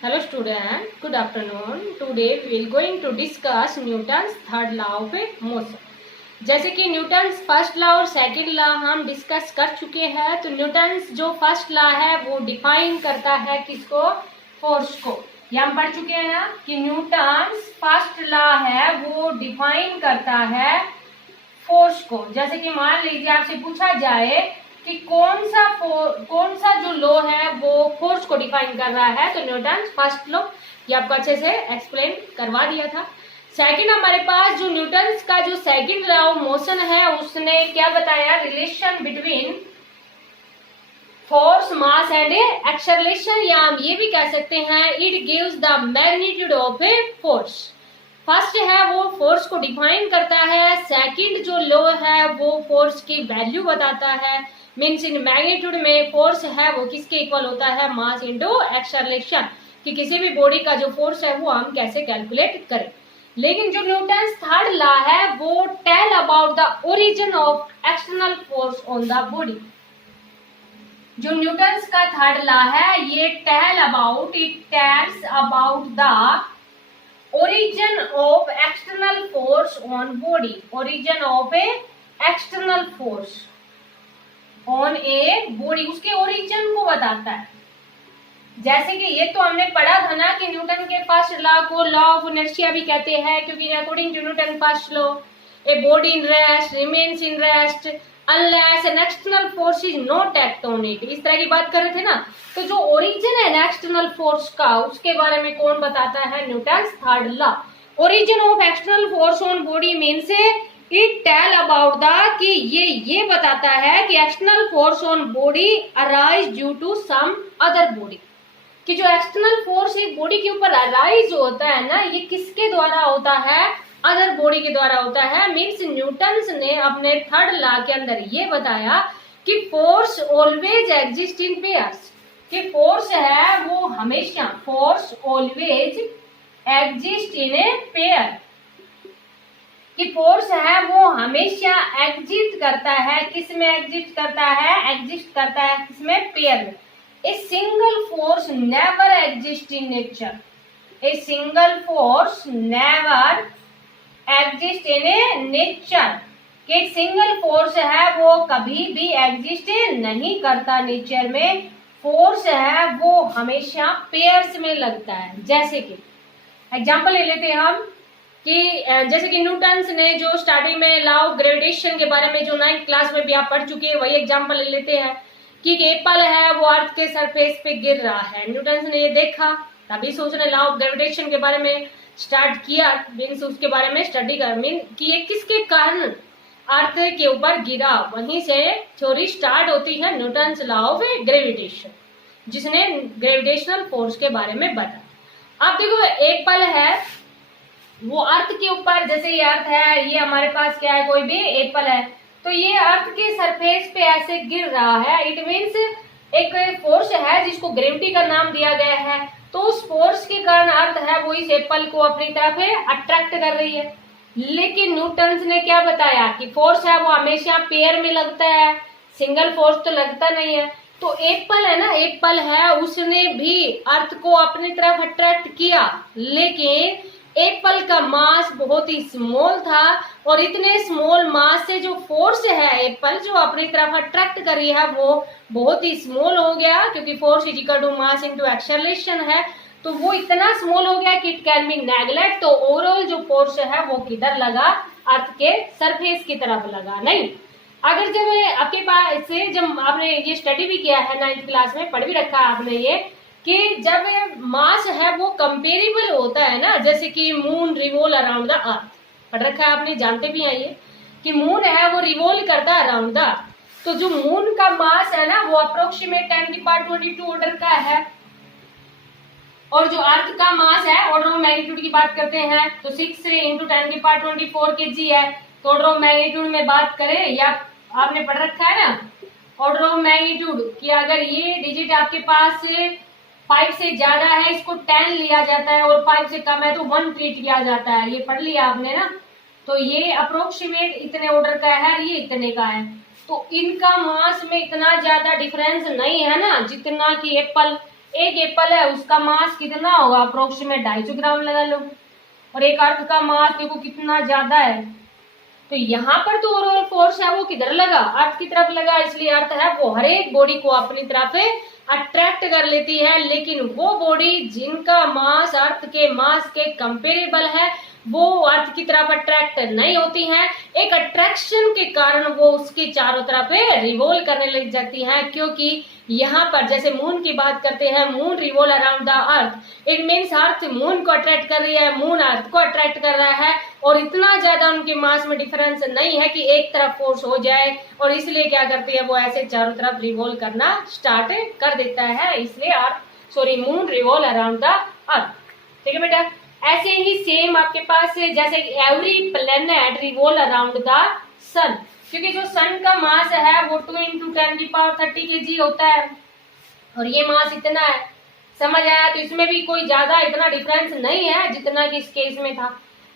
Hello student, good afternoon. Today we will going to discuss Newton's third law of motion. जैसे कि Newton's first law और second law हम discuss कर चुके हैं, तो न्यूटन्स जो फर्स्ट लॉ है वो डिफाइन करता है किसको, फोर्स को। ये हम पढ़ चुके हैं ना कि न्यूटन्स फर्स्ट लॉ है वो डिफाइन करता है फोर्स को। जैसे कि मान लीजिए आपसे पूछा जाए कि कौन सा जो लॉ है वो फोर्स को डिफाइन कर रहा है, तो न्यूटन फर्स्ट लॉ, ये आपको अच्छे से एक्सप्लेन करवा दिया था। सेकंड हमारे पास जो न्यूटन का जो सेकंड लॉ ऑफ मोशन है उसने क्या बताया, relation between force, mass and acceleration, या हम ये भी कह सकते हैं it gives the magnitude of a force. First है वो फोर्स को डिफाइन करता है, सेकंड जो लॉ है वो फोर्स की वैल्यू बताता है। मीन्स इन मैग्नीट्यूड में फोर्स है वो किसके इक्वल होता है, मास इंटू एक्सेलरेशन, कि किसी भी बॉडी का जो फोर्स है वो हम कैसे कैलकुलेट करें। लेकिन जो न्यूटन थर्ड लॉ है वो tell about the origin of external force on the body. जो न्यूटन का थर्ड लॉ है ये tells about the origin of external force on body, origin of a external force on a body, उसके origin को बताता है। जैसे कि ये तो हमने पढ़ा था ना कि न्यूटन के फर्स्ट लॉ को लॉ ऑफ इनर्शिया भी कहते हैं, क्योंकि according to Newton first law a body in rest remains in rest unless an external force is not act on it. इस तरह की बात कर रहे थे ना। तो जो ओरिजिन है एक्सटर्नल फोर्स का उसके बारे में कौन बताता है, Newton third law. Origin of external force on body means it tell about the, कि ये बताता है कि external force on body arise due to some other body, कि जो एक्सटर्नल फोर्स एक बॉडी के ऊपर अराइज होता है ना, ये किसके द्वारा होता है, अदर बॉडी के द्वारा होता है। मीन्स न्यूटन्स ने अपने थर्ड लॉ के अंदर ये बताया कि force always exist in pairs, कि फोर्स है वो हमेशा, force always exist in a pair, कि फोर्स है वो हमेशा एग्जिस्ट करता है, किस में एग्जिस्ट करता है, एग्जिस्ट करता है किसमें, पेयर में। A single force never exist in nature, a single force never exist in A nature, कि सिंगल फोर्स है वो कभी भी एग्जिस्ट नहीं करता नेचर में। फोर्स है वो हमेशा पेयर्स में लगता है। जैसे कि एग्जांपल ले लेते हैं हम कि जैसे कि न्यूटन्स ने जो स्टार्टिंग में लॉ ऑफ ग्रेविटेशन के बारे में जो 9th क्लास में भी आप पढ़ चुके हैं, वही एग्जांपल ले लेते हैं कि एप्पल है वो अर्थ के सरफेस पे गिर रहा है। न्यूटन्स ने ये देखा, तभी सोचने लॉ ऑफ ग्रेविटेशन के बारे में स्टार्ट किया, मीन्स उसके बारे में स्टडी कर, मीन कि ये किसके कारण अर्थ के ऊपर गिरा। वहीं से थ्योरी स्टार्ट होती है न्यूटन्स लॉ ऑफ ग्रेविटेशन, जिसने ग्रेविटेशनल फोर्स के बारे में बताया। अब देखो एक पल है वो अर्थ के ऊपर, जैसे ये अर्थ है, ये हमारे पास क्या है, कोई भी एक पल है, तो ये अर्थ के सरफेस पे ऐसे गिर रहा है। इट मीन्स एक फोर्स है जिसको ग्रेविटी का नाम दिया गया है, तो उस फोर्स के कारण अर्थ है वो इस एप्पल को अपनी तरफ अट्रैक्ट कर रही है। लेकिन न्यूटन्स ने क्या बताया कि फोर्स है वो हमेशा पेयर में लगता है, सिंगल फोर्स तो लगता नहीं है। तो एप्पल है ना, एप्पल है उसने भी अर्थ को अपनी तरफ अट्रैक्ट किया, लेकिन एप्पल का मास बहुत ही स्मॉल था, और इतने स्मॉल मास से जो फोर्स है एप्पल जो अपनी तरफ अट्रैक्ट कर रही है वो बहुत ही स्मॉल हो गया, क्योंकि force is equal to mass into acceleration है, तो वो इतना स्मॉल हो गया कि इट कैन बी नेगलेक्ट। तो ओवरऑल जो फोर्स है वो किधर लगा, अर्थ के सरफेस की तरफ लगा, नहीं। अगर जब आपके पास से जब आपने ये स्टडी भी किया है 9th क्लास में, पढ़ भी रखा है आपने ये, कि जब मास है वो कंपेरेबल होता है ना, जैसे कि मून रिवॉल्व अराउंड द अर्थ, पढ़ रखा है आपने, जानते भी हैं ये कि मून है वो रिवॉल्व करता है अराउंड द अर्थ। तो जो मून का मास है ना वो अप्रोक्सीमेट 10⁻22 ऑर्डर का है, और जो अर्थ का मास है ऑर्डर ऑफ मैग्नीट्यूड की बात करते हैं तो 6 इंटू 10⁻24 kg है। तो ऑर्डर ऑफ मैग्नीट्यूड में बात करें, या आपने पढ़ रखा है ना ऑर्डर ऑफ मैग्नीट्यूड, कि अगर ये डिजिट आपके पास 5 से ज्यादा है इसको 10 लिया जाता है, और 5 से कम है तो 1 ट्रीट किया जाता है। ये पढ़ लिया आपने ना। तो ये अप्रोक्सीमेट इतने ऑर्डर का है, ये इतने का है, तो इनका मास में इतना ज्यादा डिफरेंस नहीं है ना, जितना कि एक एप्पल है उसका मास कितना होगा, अप्रोक्सीमेट 250 ग्राम लगा लो, और एक अर्थ का मास देखो कितना ज्यादा है। तो यहाँ पर तो ओवरऑल फोर्स है वो किधर लगा, अर्थ की तरफ लगा, इसलिए अर्थ है वो हर एक बॉडी को अपनी तरफ अट्रैक्ट कर लेती है। लेकिन वो बॉडी जिनका मास अर्थ के मास के कंपेरेबल है वो अर्थ की तरफ अट्रैक्ट नहीं होती हैं। एक अट्रैक्शन के कारण वो उसके चारों तरफ रिवॉल्व करने लग जाती हैं, क्योंकि यहाँ पर जैसे मून की बात करते हैं, moon revolve around the earth, it means earth moon को अट्रैक्ट कर रही है, मून अर्थ को अट्रैक्ट कर रहा है, और इतना ज्यादा उनके मास में डिफरेंस नहीं है कि एक तरफ फोर्स हो जाए, और इसलिए क्या करती है वो ऐसे चारों तरफ रिवॉल्व करना स्टार्ट कर देता है, इसलिए moon revolve around the earth. ठीक है बेटा, ऐसे ही सेम आपके पास जैसे every planet revolve around the sun, क्योंकि जो सन का मास है वो 2 × 10⁻30 kg होता है, और ये मास इतना है, समझ आया। तो इसमें भी कोई ज्यादा इतना डिफरेंस नहीं है जितना कि इस केस में था,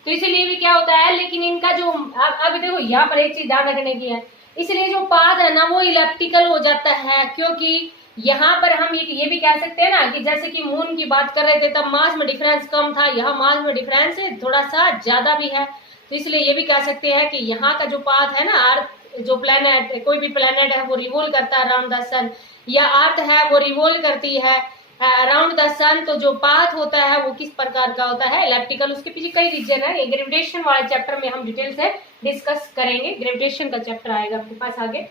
तो इसीलिए भी क्या होता है, लेकिन इनका जो अब देखो यहाँ पर एक चीज ध्यान रखने की है, इसलिए जो पाथ है ना वो इलेप्टिकल हो जाता है, क्योंकि यहाँ पर हम ये भी कह सकते हैं ना कि जैसे कि मून की बात कर रहे थे तब मास में डिफरेंस कम था, यहाँ मास में डिफरेंस थोड़ा सा ज्यादा भी है, तो इसलिए ये भी कह सकते हैं कि यहाँ का जो पाथ है ना, अर्थ जो प्लेनेट, कोई भी प्लेनेट है वो रिवॉल्व करता है अराउंड द सन, या अर्थ है वो रिवॉल्व करती है अराउंड द सन, तो जो पाथ होता है वो किस प्रकार का होता है, इलेप्टिकल। उसके पीछे कई रीजन है, ग्रेविटेशन वाले चैप्टर में हम डिटेल से डिस्कस करेंगे, ग्रेविटेशन का चैप्टर आएगा आपके पास आगे।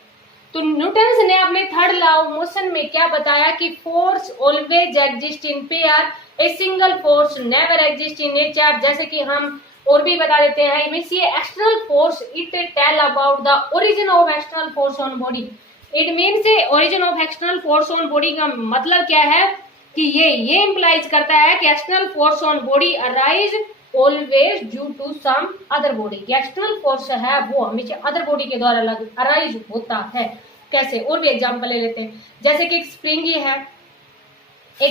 तो न्यूटन ने अपने थर्ड लॉ ऑफ मोशन में क्या बताया कि force always exist in pair, a single force never exist in nature. जैसे कि हम और भी बता देते हैं, मींस ये external force it tell about the origin of external force on body. It means origin of external force on body का मतलब क्या है कि ये इंप्लाइज करता है कि external force on body arise always due to some other body, कि एक्सटर्नल फोर्स है वो हमेशा अदर बॉडी के द्वारा अराइज होता है। कैसे, और भी एग्जांपल ले लेते हैं, जैसे कि एक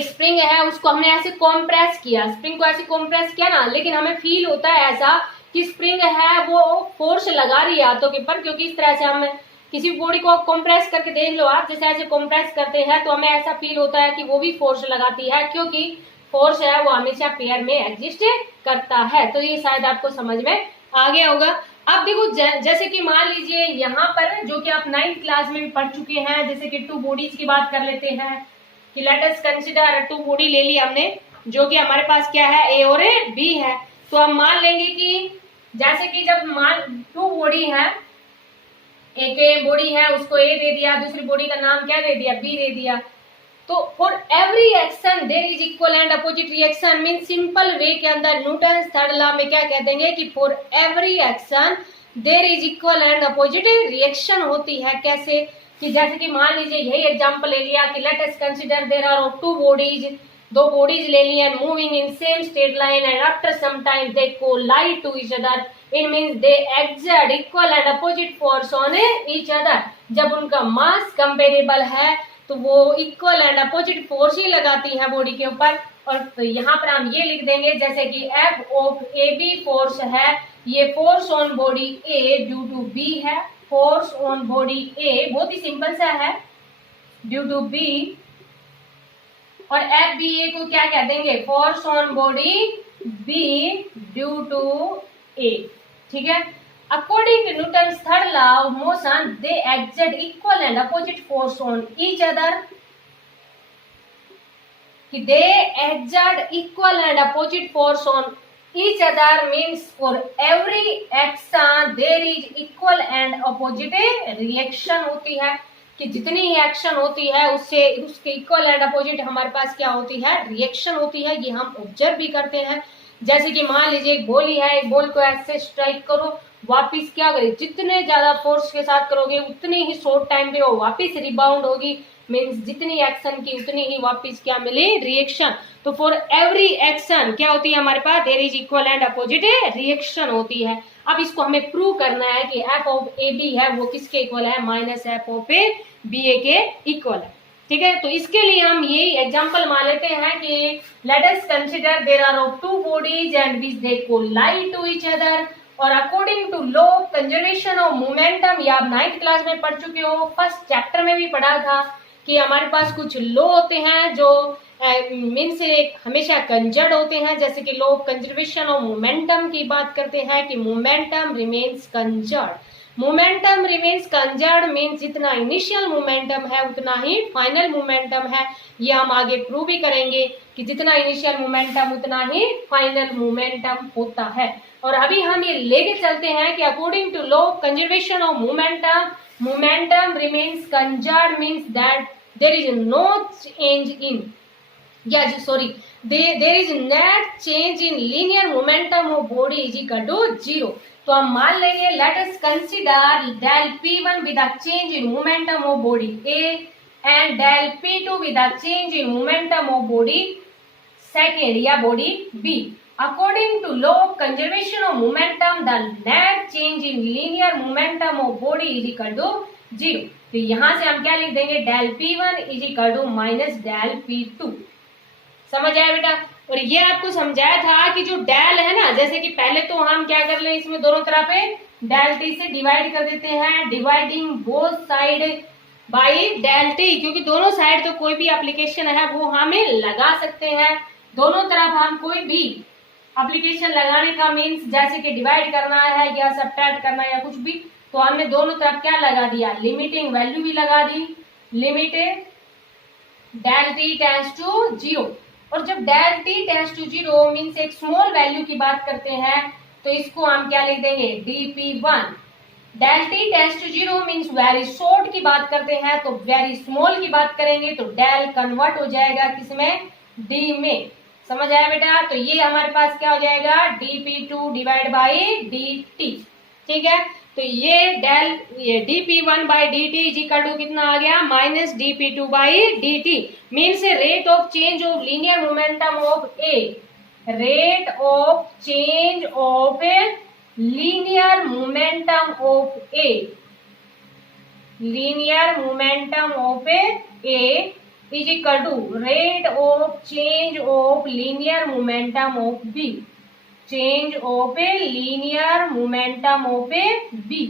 स्प्रिंग है, उसको हमने ऐसे कॉम्प्रेस किया, स्प्रिंग को ऐसे कॉम्प्रेस किया ना, लेकिन हमें फील होता है ऐसा कि स्प्रिंग है वो फोर्स लगा रही है हाथों के ऊपर, क्योंकि इस तरह से हम किसी बॉडी को कॉम्प्रेस करके देख लो आप, जैसे ऐसे कॉम्प्रेस करते हैं तो हमें ऐसा फील होता है कि वो भी फोर्स लगाती है, क्योंकि फोर्स है वो हमेशा पेयर में एग्जिस्ट करता है। तो ये शायद आपको समझ में आ गया होगा। अब देखो जैसे कि मान लीजिए यहाँ पर जो कि आप 9th क्लास में भी पढ़ चुके हैं, जैसे कि 2 बॉडीज की बात कर लेते हैं कि लेट अस कंसीडर 2 बॉडी ले ली हमने, जो कि हमारे पास क्या है, ए और बी है। तो हम मान लेंगे कि जैसे कि जब मान 2 बॉडी है, एक बॉडी है उसको ए दे दिया, दूसरी बॉडी का नाम क्या दे दिया, बी दे दिया। तो for every action there is equal and opposite reaction, mean simple way के अंदर न्यूटन थर्ड लॉ में क्या कह देंगे कि for every action there is equal and opposite reaction होती है। कैसे, कि जैसे कि मान लीजिए यही एग्जांपल ले लिया कि let us consider there are 2 bodies, 2 bodies ले ली and moving in same straight line and after some time they collide to each other, it means they exert equal and opposite force on each other. जब उनका mass comparable है तो वो equal and opposite force ही लगाती है body के ऊपर। और तो यहाँ पर हम ये लिख देंगे जैसे कि F of A B force है, ये force on body A due to B है, फोर्स ऑन बॉडी ए बहुत ही सिंपल सा है ड्यू टू बी, और एफ बी ए को क्या कह देंगे, force on body B due to A. ठीक है, according to Newton's third law of motion, they exert equal and opposite force on each other. They exert equal and opposite force on each other means for every action there is equal and opposite reaction होती है, कि जितनी ही action होती है उससे उसके equal and opposite हमारे पास क्या होती है, रिएक्शन होती है। ये हम ऑब्जर्व भी करते हैं। जैसे कि मान लीजिए एक बॉल है, एक बॉल को ऐसे स्ट्राइक करो, वापिस क्या करे, जितने ज्यादा फोर्स के साथ करोगे उतनी ही शॉर्ट टाइम पे वो वापिस रिबाउंड होगी, मींस जितनी एक्शन की उतनी ही वापिस क्या मिले, रिएक्शन। तो फॉर एवरी एक्शन क्या होती है हमारे पास, there is equal and opposite reaction होती है। अब इसको हमें प्रूव करना है कि एफ ऑफ ए बी है वो किसके इक्वल है, minus F of A B A के इक्वल है। ठीक है, तो इसके लिए हम ये एग्जांपल मान लेते हैं कि let us consider there are 2 bodies and which they collide to each other, और according to law of conservation of momentum, ये आप 9th क्लास में पढ़ चुके हो, फर्स्ट चैप्टर में भी पढ़ा था कि हमारे पास कुछ लो होते हैं जो मीन्स हमेशा कंजर्ड होते हैं, जैसे कि law of conservation of momentum की बात करते हैं कि momentum remains conserved. Momentum remains conserved means जितना इनिशियल मोमेंटम है उतना ही फाइनल मोमेंटम है। ये हम आगे प्रूव भी करेंगे कि जितना इनिशियल मोमेंटम उतना ही फाइनल मोमेंटम होता है। और अभी हम ये लेके चलते हैं कि according to law of conservation of momentum, momentum remains conserved means that there is no change in there is net change in linear momentum of body is equal to 0। तो हम मान लेंगे let us consider del P1 with the change in momentum of body A and del P2 with the change in momentum of body second या body B। According to law of conservation of momentum, the net change in linear momentum of body is equal to 0। तो यहाँ से हम क्या लिख देंगे, del P1 is equal to minus del P2। समझ आया बेटा। और ये आपको समझाया था कि जो डेल है ना, जैसे कि पहले तो हम क्या कर ले, इसमें दोनों तरफ डेल टी से डिवाइड कर देते हैं, dividing both side by del t, क्योंकि दोनों साइड तो कोई भी एप्लीकेशन है वो हमें लगा सकते हैं। दोनों तरफ हम कोई भी एप्लीकेशन लगाने का मीन्स जैसे कि डिवाइड करना है या सब्ट्रैक्ट करना है या कुछ भी, तो हमने दोनों तरफ क्या लगा दिया, लिमिटिंग वैल्यू भी लगा दी, limited del T tends to 0। और जब del T tends to 0 means एक स्मॉल वैल्यू की बात करते हैं तो इसको हम क्या लिख देंगे, dp1। Del T tends to 0 means very short की बात करते हैं, तो वेरी स्मॉल की बात करेंगे तो डेल कन्वर्ट हो जाएगा किसमें, d में। समझ आया बेटा। तो ये हमारे पास क्या हो जाएगा, dp2 डिवाइड बाई dt। ठीक है, तो ये del dp1 by dt is equal to कितना आ गया, minus dp2 by dt means rate of change of linear momentum of A, rate of change of linear momentum of A, linear momentum of A is equal to rate of change of linear momentum of B, change of a linear momentum of a B।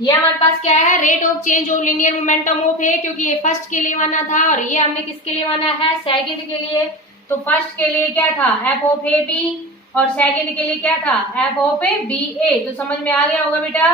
ये हमारे पास क्या है, rate of change of linear momentum of a, क्योंकि ये first के लिए माना था और ये हमने किसके लिए माना है, सेकंड के लिए। तो फर्स्ट के लिए क्या था, एफ ऑफ ए बी, और सेकंड के लिए क्या था, एफ ऑफ ए बी ए। तो समझ में आ गया होगा बेटा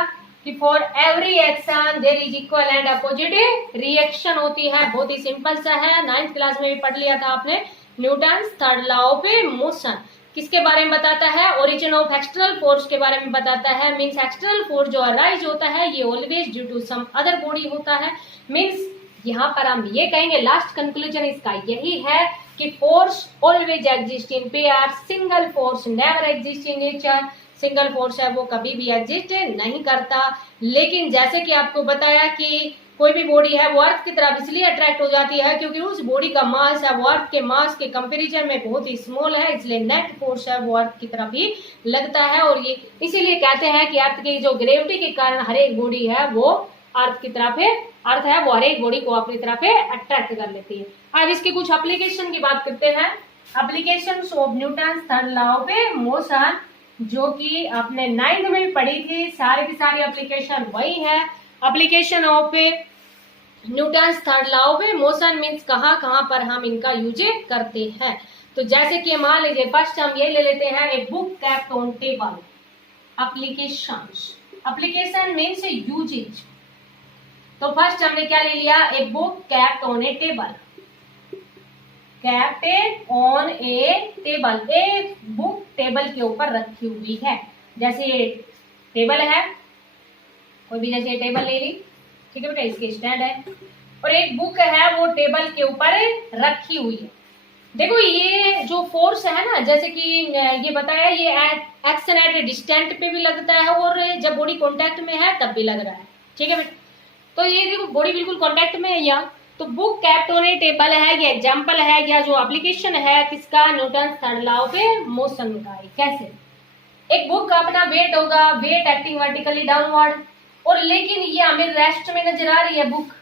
कि for every action there is equal and opposite reaction होती है। बहुत ही सिंपल सा है, 9th क्लास में भी पढ़ लिया था आपने। Newton's third law of motion किसके बारे में बताता है, ओरिजिन ऑफ एक्सटर्नल फोर्स के बारे में बताता है। मींस एक्सटर्नल फोर्स जो अराइज होता है ये always due to some other body होता है। मींस यहाँ पर हम ये कहेंगे, लास्ट कंक्लूजन इसका यही है कि force always exist in pair, single force never exist in nature. Single force है वो कभी भी एग्जिस्ट नहीं करता। लेकिन जैसे कि आपको बताया कि कोई भी बॉडी है वो अर्थ की तरफ इसलिए अट्रैक्ट हो जाती है क्योंकि उस बॉडी का मास है वो अर्थ के मास के कंपैरिजन में बहुत ही स्मॉल है, इसलिए नेट फोर्स है वो अर्थ की तरफ ही लगता है। और ये इसीलिए कहते हैं कि अर्थ की जो ग्रेविटी के कारण हर एक बॉडी है वो अर्थ की तरफ है, अर्थ है वो हर एक बॉडी को अपनी तरफ अट्रैक्ट कर लेती है। अब इसके कुछ एप्लीकेशन की बात करते हैं। Application of Newton's third law of motion, जो कि आपने 9th में भी पढ़ी थी, सारी की सारी एप्लीकेशन वही है। Application of Newton's third law of motion means कहाँ कहाँ पर हम इनका यूज करते हैं। तो जैसे कि मान लीजिए फर्स्ट हम ये ले लेते हैं, a book kept on table. Application means uses. तो फर्स्ट हमने क्या ले लिया, a book kept on a table, kept on a table, एक बुक टेबल के ऊपर रखी हुई है। जैसे ये टेबल है, कोई भी जैसे टेबल ले ली, ठीक है बेटा, इसके स्टैंड है, और एक बुक है वो टेबल के ऊपर रखी हुई है। देखो ये जो फोर्स है ना, जैसे कि ये बताया, ये एक्शन एट डिस्टेंट पे भी लगता है और जब बॉडी कांटेक्ट में है तब भी लग रहा है, ठीक है बेटा। तो ये देखो बॉडी बिल्कुल कांटेक्ट में है यहाँ। तो book kept on a table है, ये एग्जाम्पल है या जो एप्लीकेशन है किसका, Newton third law of motion का। कैसे, एक बुक का अपना वेट होगा, वेट एक्टिंग वर्टिकली डाउनवर्ड, और लेकिन ये हमें रेस्ट में नजर आ रही है बुक।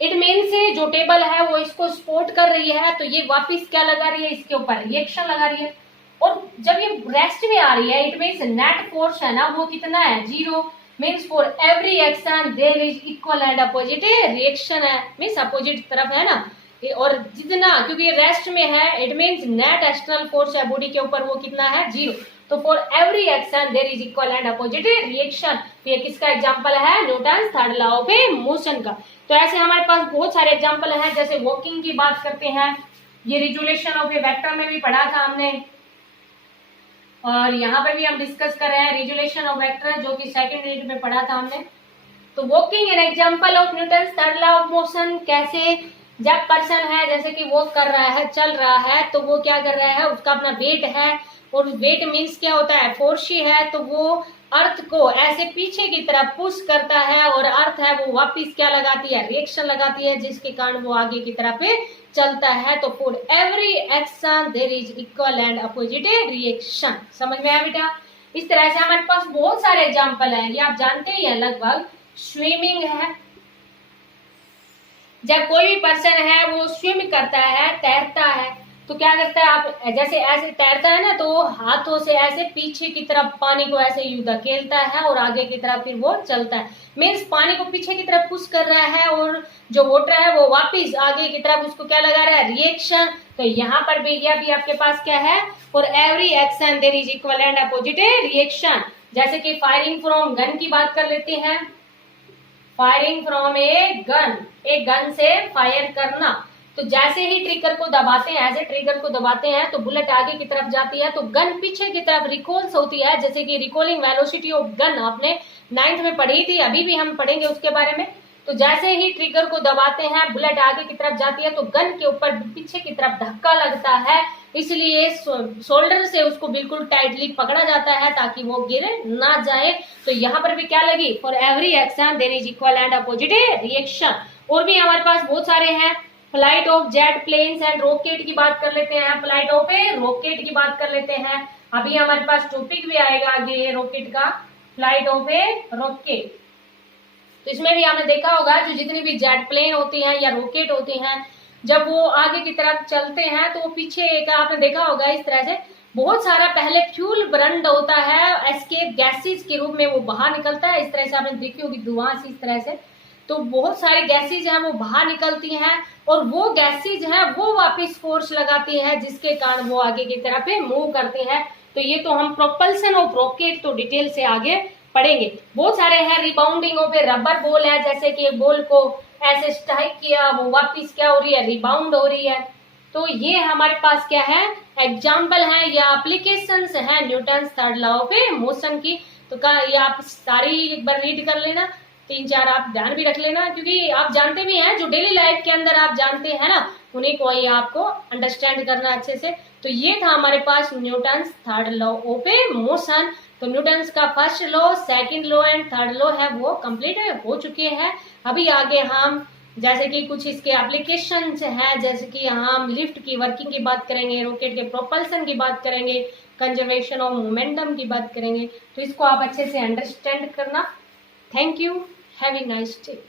इट मीन्स जो टेबल है वो इसको सपोर्ट कर रही है, तो ये वापस क्या लगा रही है, इसके ऊपर रिएक्शन लगा रही है। और जब ये रेस्ट में आ रही है, इट मीन्स नेट फोर्स है ना वो कितना है, 0। Means for every action there is equal and opposite reaction है, मीन्स अपोजिट तरफ है ना। और जितना, क्योंकि रेस्ट में है, it means net external force है बॉडी के ऊपर, वो कितना है, 0। तो for every action there is equal and opposite reaction. तो ये किसका एग्जांपल है, Newton third law of motion का। तो ऐसे हमारे पास बहुत सारे एग्जांपल हैं, जैसे वॉकिंग की बात करते हैं, ये रिजोल्यूशन ऑफ ए वेक्टर में भी पढ़ा था हमने, और यहाँ पर भी हम डिस्कस कर रहे हैं रिजोल्यूशन ऑफ वेक्टर, जो कि सेकंड यूनिट में पढ़ा था हमने। तो walking an example of Newton third law of motion. कैसे, जब पर्सन है जैसे कि वॉक कर रहा है, चल रहा है, तो वो क्या कर रहा है, उसका अपना वेट है, और वेट मीन्स क्या होता है, फोर्स ही है, तो वो अर्थ को ऐसे पीछे की तरफ पुश करता है, और अर्थ है वो वापिस क्या लगाती है, रिएक्शन लगाती है, जिसके कारण वो आगे की तरफ चलता है। तो for every action there is equal and opposite reaction. समझ में आया बेटा? इस तरह से हमारे पास बहुत सारे एग्जाम्पल हैं, ये आप जानते ही हैं लगभग। स्विमिंग है, जब कोई भी पर्सन है वो स्विम करता है, तैरता है, तो क्या करता है, आप जैसे ऐसे तैरता है ना, तो वो हाथों से ऐसे पीछे की तरफ पानी को ऐसे यूं धकेलता है, और आगे की तरफ फिर वो चलता है। मीन्स पानी को पीछे की तरफ पुश कर रहा है, और जो वाटर है वो वापिस आगे की तरफ उसको क्या लगा रहा है, रिएक्शन। तो यहाँ पर भी यह भी आपके पास क्या है, for every action there is equal and opposite reaction. जैसे कि फायरिंग फ्रॉम गन की बात कर लेते हैं। फायरिंग फ्रॉम ए गन, एक गन से फायर करना, तो जैसे ही ट्रिगर को दबाते हैं, ऐसे ट्रिगर को दबाते हैं, तो बुलेट आगे की तरफ जाती है, तो गन पीछे की तरफ रिकॉल्स होती है। जैसे कि रिकॉलिंग वेलोसिटी ऑफ गन आपने 9th में पढ़ी थी, अभी भी हम पढ़ेंगे उसके बारे में। तो जैसे ही ट्रिगर को दबाते हैं, बुलेट आगे की तरफ जाती है, तो गन के ऊपर पीछे की तरफ धक्का लगता है, इसलिए शोल्डर से उसको बिल्कुल टाइटली पकड़ा जाता है ताकि वो गिर ना जाए। तो यहाँ पर भी क्या लगी, for every action there is equal and opposite reaction. और भी हमारे पास बहुत सारे हैं। Flight of jet planes and rocket की बात कर लेते हैं, फ्लाइट ऑफ ए रॉकेट की बात कर लेते हैं। अभी हमारे पास टॉपिक भी आएगा आगे रॉकेट का, फ्लाइट ऑफ ए रॉकेट। तो इसमें भी आपने देखा होगा, जो जितनी भी जेट प्लेन होती हैं या रॉकेट होती हैं, जब वो आगे की तरफ चलते हैं, तो वो पीछे एक आपने देखा होगा इस तरह से बहुत सारा पहले फ्यूल बर्न होता है, एस्केप गैसेज के रूप में वो बाहर निकलता है। इस तरह से आपने देखी होगी धुआं सी, इस तरह से तो बहुत सारे गैसेज हैं वो बाहर निकलती हैं, और वो गैसेज हैं वो वापस फोर्स लगाती हैं, जिसके कारण वो आगे की तरफ मूव करते हैं। तो ये तो हम प्रोपल्सन ऑफ रॉकेट तो डिटेल से आगे पढ़ेंगे। बहुत सारे हैं। Rebounding of A rubber ball है, जैसे कि बॉल को ऐसे स्ट्राइक किया, वो वापिस क्या हो रही है, रिबाउंड हो रही है। तो ये हमारे पास क्या है, एग्जाम्पल है या एप्लीकेशंस है Newton third law of motion की। तो ये आप सारी एक बार रीड कर लेना, 3-4 आप ध्यान भी रख लेना, क्योंकि आप जानते भी हैं, जो डेली लाइफ के अंदर आप जानते हैं ना, उन्हीं को ही आपको अंडरस्टैंड करना अच्छे से। तो ये था हमारे पास Newton third law of motion. तो न्यूटन का first law, second law and third law है वो कंप्लीट हो चुके हैं। अभी आगे हम जैसे कि कुछ इसके एप्लीकेशंस हैं, जैसे कि हम लिफ्ट की वर्किंग की बात करेंगे, रॉकेट के प्रोपल्सन की बात करेंगे, कंजर्वेशन ऑफ मोमेंटम की बात करेंगे। तो इसको आप अच्छे से अंडरस्टैंड करना। Thank you, have a nice day.